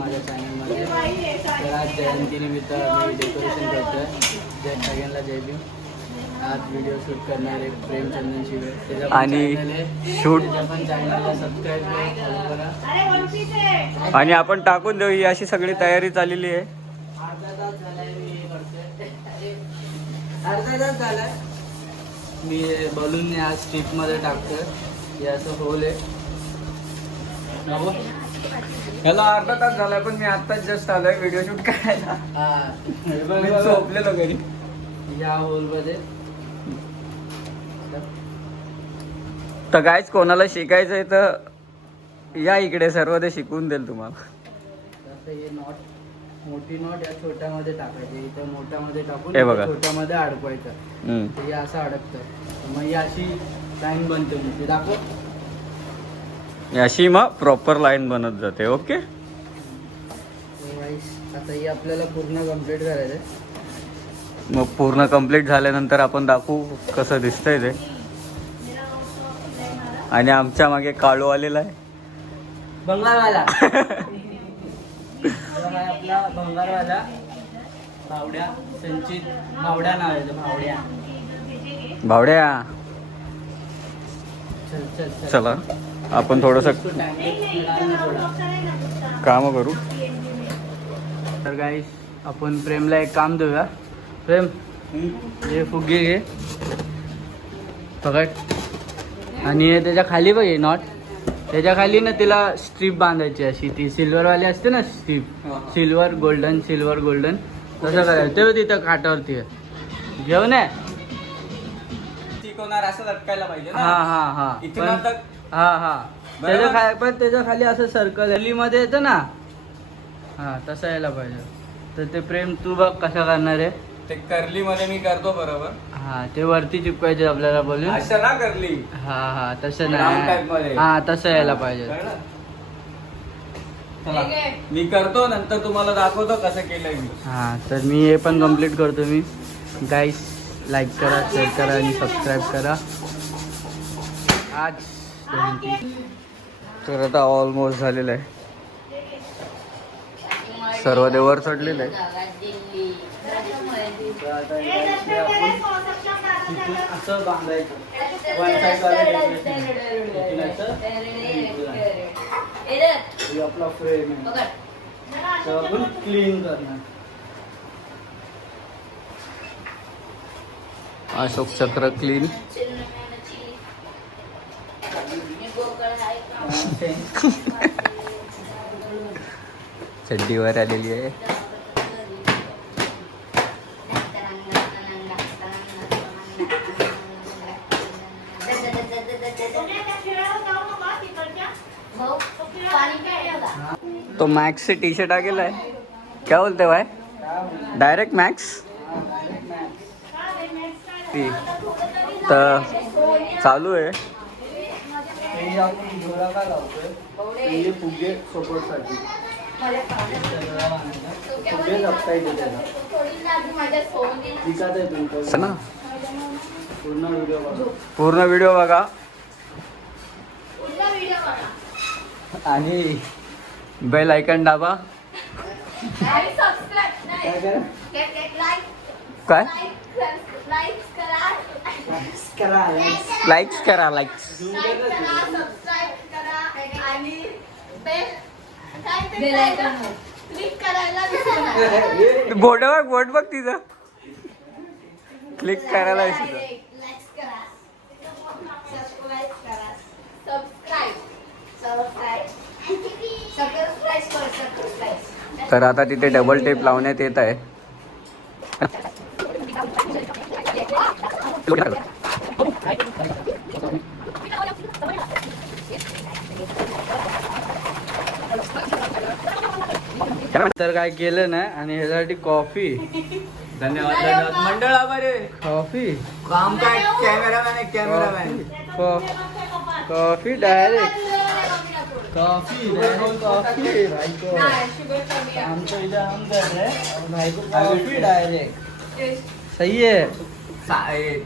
माझ्या चॅनलमध्ये. तर आज जयंतीनिमित्त मी डेकोरेशन करतोय. सगळ्यांना जय भीम. आज व्हिडिओ शूट करणार आहे प्रेमचंदन शिवे आणि शूट पण चॅनलला सबस्क्राईब करा आणि आपण टाकून देऊ. ही अशी सगळी तयारी चाललेली आहे. अर्धा तास झालाय मी हे करतोय. अर्धा तास झालाय मी बलून आज स्ट्रीपमध्ये टाकतोय. हे असं होल आहे. ह्याला अर्धा तास झालाय पण मी आत्ताच जस्ट आलोय व्हिडिओ शूट करायला. मी झोपलेलो घरी. या होलमध्ये तर गायच कोणाला शिकायचंय तर या इकडे, सर्व ते शिकवून देईल तुम्हाला. तसं हे नॉट मोठी नॉट या छोट्यामध्ये टाकायची. इथं मोठ्यामध्ये टाकून हे बघा. छोट्यामध्ये अडकवायचं. हे असं अडकतं मग ही अशी लाईन बनते. मग ते दाखव. अशी मग प्रॉपर लाईन बनत जाते. ओके. आता ही आपल्याला पूर्ण कम्प्लीट करायचं आहे. मग पूर्ण कंप्लीट झाल्यानंतर आपण दाखवू कसं दिसतंय ते. आणि आमच्या मागे काळू आलेला आहे. भंगारवाला आपला भंगारवाला भावड्या. संचित भावड्या नाव आहे. भावड्या भावड्या. चल चल चल. चला आपण थोडस काम करू. तर गाईस आपण प्रेमला एक काम देऊया. प्रेम हे फुगे घे पकड. आणि हे त्याच्या खाली बघ नॉट. त्याच्या खाली ना तिला स्ट्रीप बांधायची अशी. ती सिल्वरवाली असते ना strip. Silver golden silver golden तसं करायचं. ते तिथं काठावरती आहे. घेऊन आहे. असं लटकायला पाहिजे. हा हा हा हा हा. त्याच्या खाली पण त्याच्या खाली असं सर्कल मध्ये येतं ना. हा तसं यायला पाहिजे. तर ते प्रेम तू बघ कसं करणार आहे ते. कर्ली मध्ये मी करतो बरोबर. हा ते वरती चिपकायचे आपल्याला बोलून. असं ना करली. हा हा तसं Round type नाही. मध्ये. हा तसं यायला पाहिजे. चला मी करतो नंतर तुम्हाला दाखवतो कसं केलंय मी. हा तर मी हे पण कम्प्लीट करतो. मी गाईस लाईक करा, शेअर करा आणि सबस्क्राईब करा. आज जयंती. तर आता ऑलमोस्ट झालेलं आहे. सर्व देवर चढलेलं आहे. असं बांधायचं. आपला फ्रेम आहे. आपण क्लीन करणार. अशोक चक्र क्लीन. चड्डीवर आलेली आहे. तो मैक्स से टी शर्ट आ गेला है. क्या बोलते भाई. Direct max. तर चालू आहे. हे आपण जोडा का लावतोय. हे फुगे सपोर्टसाठी. फुगे लपतायचे त्याला. दिसत आहे तुमचं ना. पूर्ण व्हिडिओ बघा. पूर्ण व्हिडिओ बघा. आणि बेल आयकॉन दाबा. काय लाईक्स करा. लाईक्स बोट बघ तिचं. क्लिक करायला तर आता तिथे डबल टेप लावण्यात येत आहे. तर काय केलं ना. आणि ह्यासाठी कॉफी. धन्यवाद धन्यवाद मंडळ आभारी आहे. कॉफी काम काय कॅमेरामॅन आहे. Cameraman coffee direct. कॉफी भाईको आमचं इथं आम कर भाईको कॉफी डायरेक्ट. सही आहे.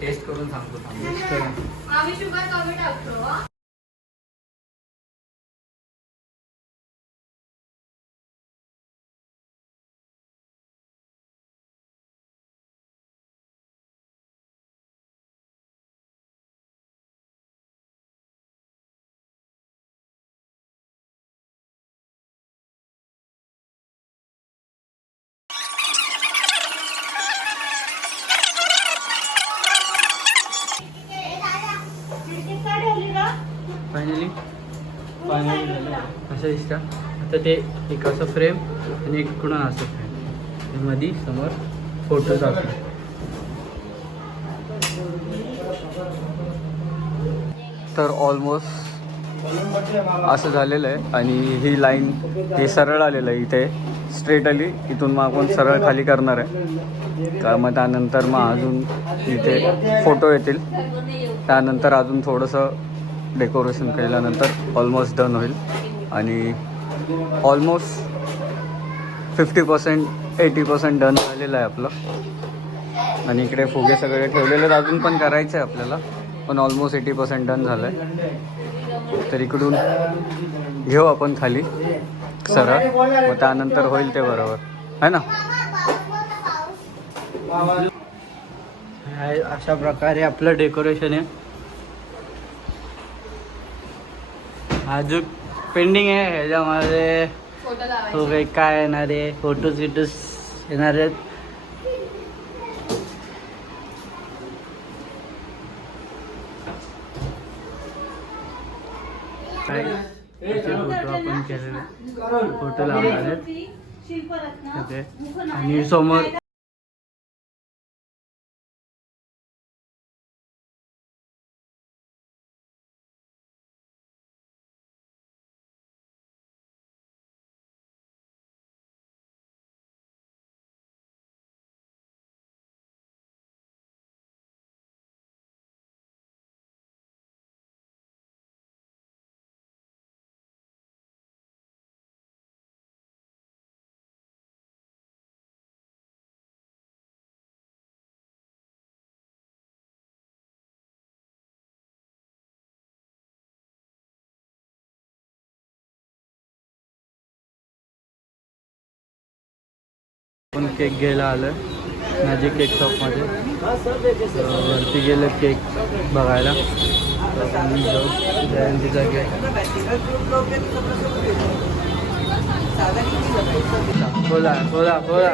टेस्ट करून सांगतो. आम्ही शुगर कमी टाकतो. फायनली झालं असं दिसतं. आता ते एक असं फ्रेम आणि एक इकडून असं फ्रेम मध्ये समोर फोटो टाकतो. तर ऑलमोस्ट असं झालेलं आहे आणि ही लाईन हे सरळ आलेलं आहे इथे स्ट्रेट आली. इथून मग आपण सरळ खाली करणार आहे का मग त्यानंतर मग अजून इथे फोटो येतील. त्यानंतर अजून थोडंसं डेकोरेशन केल्यानंतर ऑलमोस्ट डन होईल आणि ऑलमोस्ट 50% 80% डन झालेलं आहे आपलं. आणि इकडे फुगे सगळे ठेवलेले आहेत, अजून पण करायचं आहे आपल्याला, पण ऑलमोस्ट 80% डन झालं आहे. तर इकडून घेऊ आपण खाली सरळ, मग त्यानंतर होईल ते बरोबर आहे ना. अशा प्रकारे आपलं डेकोरेशन आहे. अजून पेंडिंग आहे ह्याच्यामध्ये हो काय येणार आहे, फोटोज येणार आहेत. फोटो आपण केलेले फोटो लावणार आहेत आणि समोर आपण केक घ्यायला आलो आहे मॅजिक केक शॉपमध्ये. वरती गेलं केक बघायला. जयंतीचा केक बोला बोला बोला.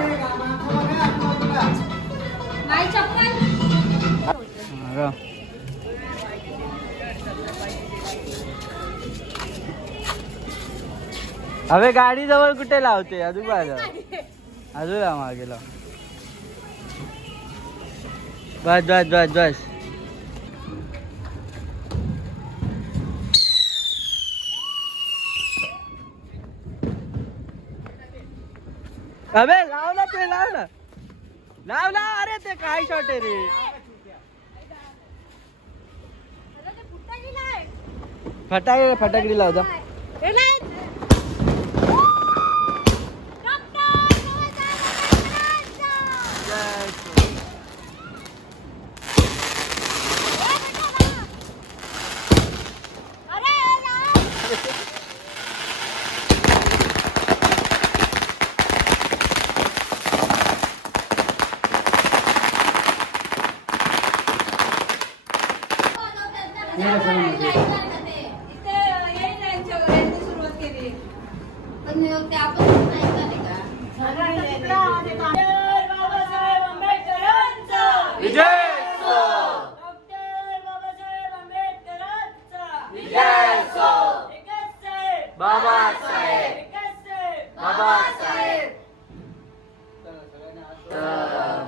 अबे गाडी जवळ कुठे लावते अजून बाजू अजून मागेला. बस बस बस बस. अबे लाव ना ते लाव ना लाव ना. अरे ते काय शॉट आहे रे. फटाकडी लाव जा.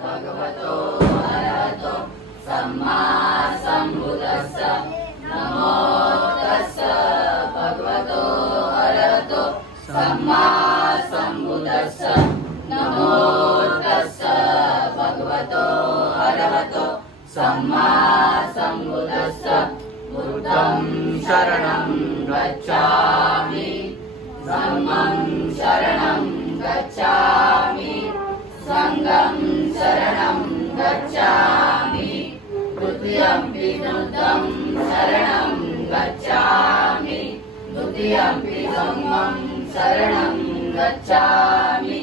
भगवतो अरहतो सम्मा संबुद्धस्स नमो तस्स भगवतो अरहतो सम्मा संबुद्धस्स नमो तस्स भगवतो अरहतो सम्मा संबुद्धस्स बुद्धं शरणं गच्छामि धम्मं शरणं गच्छामि संघं शरणं गच्छामि द्वितीयंपि बुद्धं शरणं गच्छामि द्वितीयंपि धम्मं शरणं गच्छामि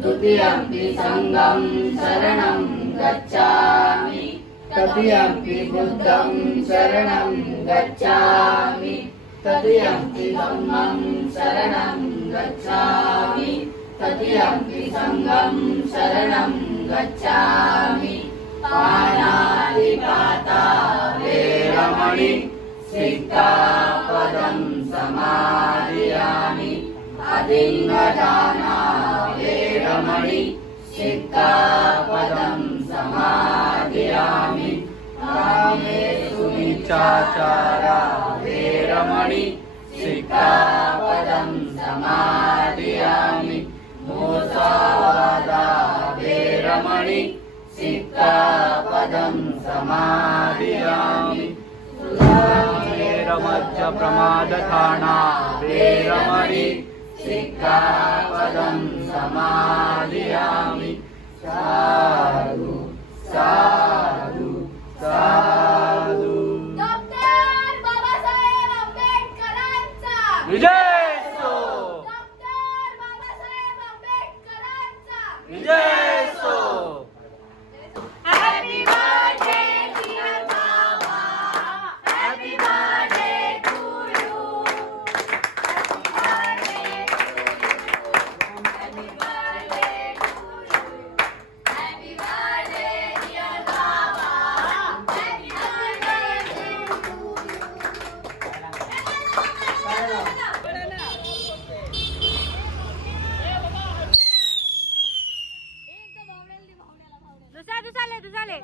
द्वितीयंपि संघं शरणं गच्छामि तृतीयंपि बुद्धं शरणं गच्छामि तृतीयंपि धम्मं शरणं गच्छामि तृतीयंपि संघं शरणं गच्छामि पाणातिपाता वेरमणि सिक्खापदं पदं समादियामि अदिन्नदाना वेरमणि सिक्खापदं समादियामि कामेषु मिच्छाचारा वेरमणि सिक्खापदं समादियामि मुसावादा वेरमणि सिक्खापदं समादियामि वेरमच्च प्रमादठाना वेरमणि सिक्खापदं समादियामि साधु साधु साधु डॉक्टर बाबासाहेब आंबेडकरांचा विजय असो डॉक्टर बाबासाहेब आंबेडकरांचा विजय असो happy birthday dear Baba happy birthday to you happy birthday to you happy birthday dear Baba happy birthday to you दुसरा ले